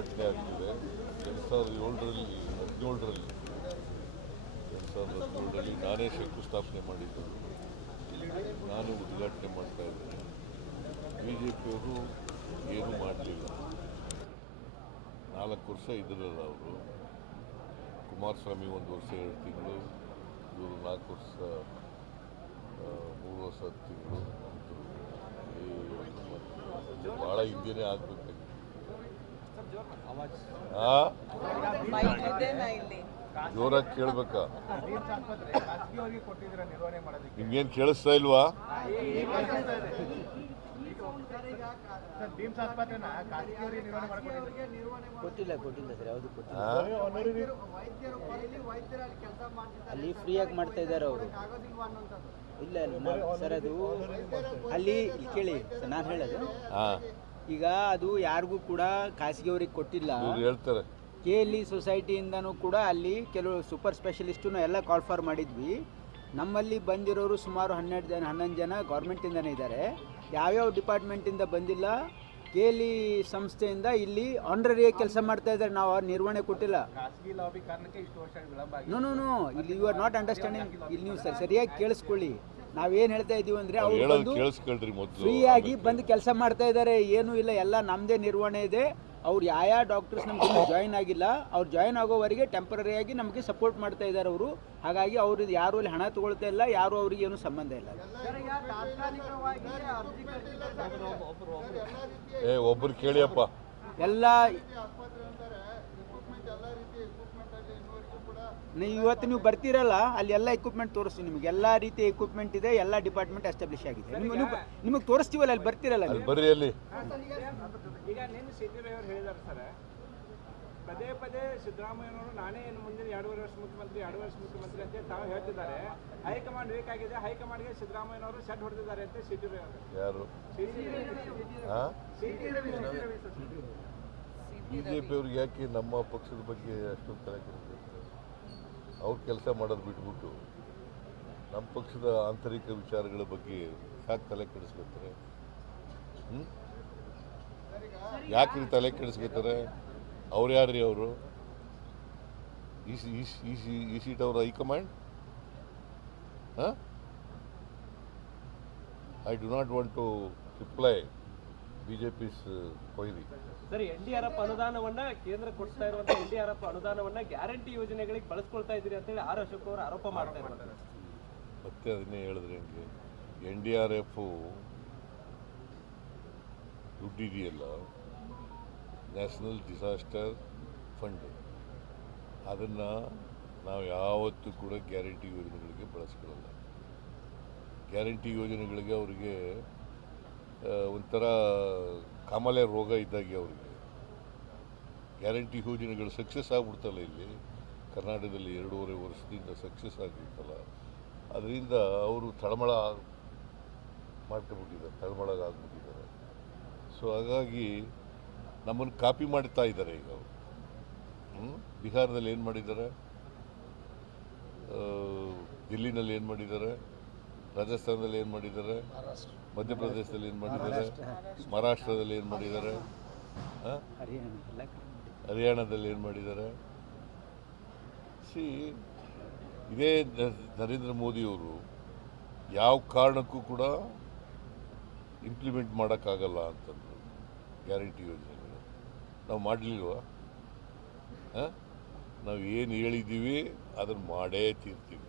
ಉದ್ಘಾಟನೆ ಆಗ್ತಿದೆ. 2017ರಲ್ಲಿ 2017ರಲ್ಲಿ ನಾನೇ ಶಂಕುಸ್ಥಾಪನೆ ಮಾಡಿದ್ದು, ನಾನು ಉದ್ಘಾಟನೆ ಮಾಡ್ತಾ ಇದ್ದೇನೆ. ಬಿ ಜೆ ಪಿಯವರು ಏನೂ ಮಾಡಲಿಲ್ಲ. 4 ವರ್ಷ ಇದ್ರಲ್ಲ ಅವರು. ಕುಮಾರಸ್ವಾಮಿ 1 ವರ್ಷ 2 ತಿಂಗಳು, ಇವರು 4 ವರ್ಷ 3 ವರ್ಷ 10 ತಿಂಗಳು. ಭಾಳ ಹಿಂದೆನೇ ಆಗಬೇಕಾಗಿತ್ತು. ಜೋರಾಗಿ ಕೇಳಬೇಕಾ? ನಿಮ್ಗೇನು ಕೇಳಿಸ್ತಾ ಇಲ್ವಾ? ಕೊಟ್ಟಿಲ್ಲ ಸರ್, ಯಾವುದು ಕೊಟ್ಟಿಲ್ಲ. ಅಲ್ಲಿ ಫ್ರೀಯಾಗಿ ಮಾಡ್ತಾ ಇದ್ದಾರೆ ಅವರು. ಇಲ್ಲ ಸರ್, ಅದು ಅಲ್ಲಿ ಕೇಳಿ ನಾನು ಹೇಳೋದು, ಈಗ ಅದು ಯಾರಿಗೂ ಕೂಡ ಖಾಸಗಿಯವ್ರಿಗೆ ಕೊಟ್ಟಿಲ್ಲ. ಹೇಳ್ತಾರೆ KLE ಸೊಸೈಟಿಯಿಂದನೂ ಕೂಡ ಅಲ್ಲಿ ಕೆಲವು ಸೂಪರ್ ಸ್ಪೆಷಲಿಸ್ಟನ್ನು ಎಲ್ಲ ಕಾಲ್ ಫಾರ್ ಮಾಡಿದ್ವಿ. ನಮ್ಮಲ್ಲಿ ಬಂದಿರೋರು ಸುಮಾರು 11 ಜನ ಗೌರ್ಮೆಂಟಿಂದನೇ ಇದ್ದಾರೆ. ಯಾವ್ಯಾವ ಡಿಪಾರ್ಟ್ಮೆಂಟಿಂದ ಬಂದಿಲ್ಲ. KLE ಸಂಸ್ಥೆಯಿಂದ ಇಲ್ಲಿ ಆನರರಿಯಾಗಿ ಕೆಲಸ ಮಾಡ್ತಾ ಇದ್ದಾರೆ. ನಾವು ಅವ್ರ ನಿರ್ವಹಣೆ ಕೊಟ್ಟಿಲ್ಲ. ನೋ ಇಲ್ಲಿ ಯು ಆರ್ ನಾಟ್ ಅಂಡರ್ಸ್ಟ್ಯಾಂಡಿಂಗ್. ಇಲ್ಲಿ ನೀವು ಸರಿಯಾಗಿ ಕೇಳಿಸ್ಕೊಳ್ಳಿ. ನಾವೇನು ಹೇಳ್ತಾ ಇದ್ದೀವಿ ಅಂದರೆ ಅವರು ಫ್ರೀಯಾಗಿ ಬಂದು ಕೆಲಸ ಮಾಡ್ತಾ ಇದ್ದಾರೆ. ಏನೂ ಇಲ್ಲ, ಎಲ್ಲ ನಮ್ಮದೇ ನಿರ್ವಹಣೆ ಇದೆ. ಅವ್ರು ಯಾವ ಡಾಕ್ಟರ್ಸ್ ನಮ್ಗೆ ಜಾಯಿನ್ ಆಗಿಲ್ಲ. ಅವ್ರು ಜಾಯಿನ್ ಆಗೋವರೆಗೆ ಟೆಂಪರರಿಯಾಗಿ ನಮಗೆ ಸಪೋರ್ಟ್ ಮಾಡ್ತಾ ಇದ್ದಾರೆ ಅವರು. ಹಾಗಾಗಿ ಅವರು ಯಾರು ಅಲ್ಲಿ ಹಣ ತಗೊಳ್ತಾ ಇಲ್ಲ, ಯಾರು ಅವ್ರಿಗೆ ಏನು ಸಂಬಂಧ ಇಲ್ಲ. ಒಬ್ಬರು ಕೇಳಿಯಪ್ಪ, ಎಲ್ಲ ಇವತ್ತು ನೀವು ಬರ್ತೀರಲ್ಲ, ಅಲ್ಲಿ ಎಲ್ಲ ಎಕ್ವಿಪ್ಮೆಂಟ್ ತೋರಿಸ್ತೀವಿ ನಿಮಗೆ. ಎಲ್ಲ ರೀತಿಯ ಎಕ್ವಿಪ್ಮೆಂಟ್ ಇದೆ, ಎಲ್ಲ ಡಿಪಾರ್ಟ್ಮೆಂಟ್ ಎಸ್ಟಾಬ್ಲಿಷ್ ಆಗಿದೆ. ನಿಮಗೆ ತೋರಿಸ್ತೀವಲ್ಲ, ಅಲ್ಲಿ ಬರ್ತೀರಲ್ಲ. ಬರ್ರಿ ಅಲ್ಲಿ. ಈಗ ನಿನ್ನೆ ಸಿದ್ದರಾಮಯ್ಯ ಅವರು ಹೇಳಿದ್ದಾರೆ ಸರ್, ಪದೇ ಸಿದ್ದರಾಮಯ್ಯನವರು ನಾನೇ ಇನ್ನು ಮುಂದಿನ 2.5 ವರ್ಷ ಮುಖ್ಯಮಂತ್ರಿ ಅಂತ ತಾವು ಹೇಳ್ತಿದ್ದಾರೆ. ಹೈಕಮಾಂಡ್ ವೀಕ್ ಆಗಿದೆ, ಹೈಕಮಾಂಡ್ಗೆ ಸಿದ್ದರಾಮಯ್ಯನವರು ಸೆಟ್ ಹೊಡೆದಿದ್ದಾರೆ ಅಂತ ಸಿದ್ದರಾಮಯ್ಯ ಯಾರು ಬಿಜೆಪಿ ಅವ್ರಿಗೆ ಯಾಕೆ ನಮ್ಮ ಪಕ್ಷದ ಬಗ್ಗೆ ಅಷ್ಟೊಂದು ತಲೆ ಕೆಡಿಸ್ಬೇಕು? ಅವ್ರು ಕೆಲಸ ಮಾಡೋದು ಬಿಟ್ಬಿಟ್ಟು ನಮ್ಮ ಪಕ್ಷದ ಆಂತರಿಕ ವಿಚಾರಗಳ ಬಗ್ಗೆ ಯಾಕೆ ತಲೆ ಕೆಡಿಸ್ಕೊತಾರೆ? ಯಾಕೆ ತಲೆ ಕೆಡಿಸ್ಕೊತಾರೆ? ಅವ್ರು ಯಾರ್ರಿ ಅವರು? ಈ ಸೀಟ್ ಅವರ high command? I do not want to reply BJP's ಕೊಯ್ರಿ. ಸರಿ, NDRF ಅನುದಾನವನ್ನ ಕೇಂದ್ರ ಕೊಡ್ತಾ ಇರುವಂತಹ NDRF ಅನುದಾನವನ್ನ ಗ್ಯಾರಂಟಿ ಯೋಜನೆಗಳಿಗೆ ಬಳಸ್ಕೊಳ್ತಾ ಇದ್ರಿ ಅಂತೇಳಿ ಆರ್ ಅಶೋಕ್ ಅವರು ಆರೋಪ ಮಾಡ್ತಾ ಇದ್ದಾರೆ. ಮತ್ತೆ ಅದನ್ನೇ ಹೇಳಿದ್ರೆ ಹೆಂಗೆ? NDRF ದುಡ್ಡಿದೆಯಲ್ಲ, ನ್ಯಾಷನಲ್ ಡಿಸಾಸ್ಟರ್ ಫಂಡ್, ಅದನ್ನು ನಾವು ಯಾವತ್ತೂ ಕೂಡ ಗ್ಯಾರಂಟಿ ಯೋಜನೆಗಳಿಗೆ ಬಳಸ್ಕೊಳ್ಳಲ್ಲ. ಗ್ಯಾರಂಟಿ ಯೋಜನೆಗಳಿಗೆ ಅವರಿಗೆ ಒಂಥರ ಕಾಮಾಲೆ ರೋಗ ಇದ್ದಾಗೆ. ಅವರಿಗೆ ಗ್ಯಾರಂಟಿ ಯೋಜನೆಗಳು ಸಕ್ಸಸ್ ಆಗ್ಬಿಡ್ತಲ್ಲ. ಇಲ್ಲಿ ಕರ್ನಾಟಕದಲ್ಲಿ 2.5 ವರ್ಷದಿಂದ ಸಕ್ಸಸ್ ಆಗಿರ್ತಲ್ಲ, ಅದರಿಂದ ಅವರು ತಳಮಳ ಆಗ್ಬಿಟ್ಟಿದ್ದಾರೆ. ಸೊ ಹಾಗಾಗಿ ನಮ್ಮನ್ನು ಕಾಪಿ ಮಾಡ್ತಾ ಇದ್ದಾರೆ ಈಗ ಅವರು. ಬಿಹಾರದಲ್ಲಿ ಏನು ಮಾಡಿದ್ದಾರೆ, ದಿಲ್ಲಿನಲ್ಲಿ ಏನು ಮಾಡಿದ್ದಾರೆ, ರಾಜಸ್ಥಾನದಲ್ಲಿ ಏನು ಮಾಡಿದ್ದಾರೆ, ಮಧ್ಯಪ್ರದೇಶದಲ್ಲಿ ಏನು ಮಾಡಿದ್ದಾರೆ, ಮಹಾರಾಷ್ಟ್ರದಲ್ಲಿ ಏನು ಮಾಡಿದ್ದಾರೆ, ಹರಿಯಾಣದಲ್ಲಿ ಏನು ಮಾಡಿದ್ದಾರೆ. ಇದೇ ನರೇಂದ್ರ ಮೋದಿಯವರು ಯಾವ ಕಾರಣಕ್ಕೂ ಕೂಡ ಇಂಪ್ಲಿಮೆಂಟ್ ಮಾಡೋಕ್ಕಾಗಲ್ಲ ಅಂತಂದರು ಗ್ಯಾರಂಟಿ ಯೋಜನೆಗಳು. ನಾವು ಮಾಡಲಿಲ್ವಾ? ನಾವು ಏನು ಹೇಳಿದ್ದೀವಿ ಅದನ್ನು ಮಾಡೇ ತೀರ್ತೀವಿ.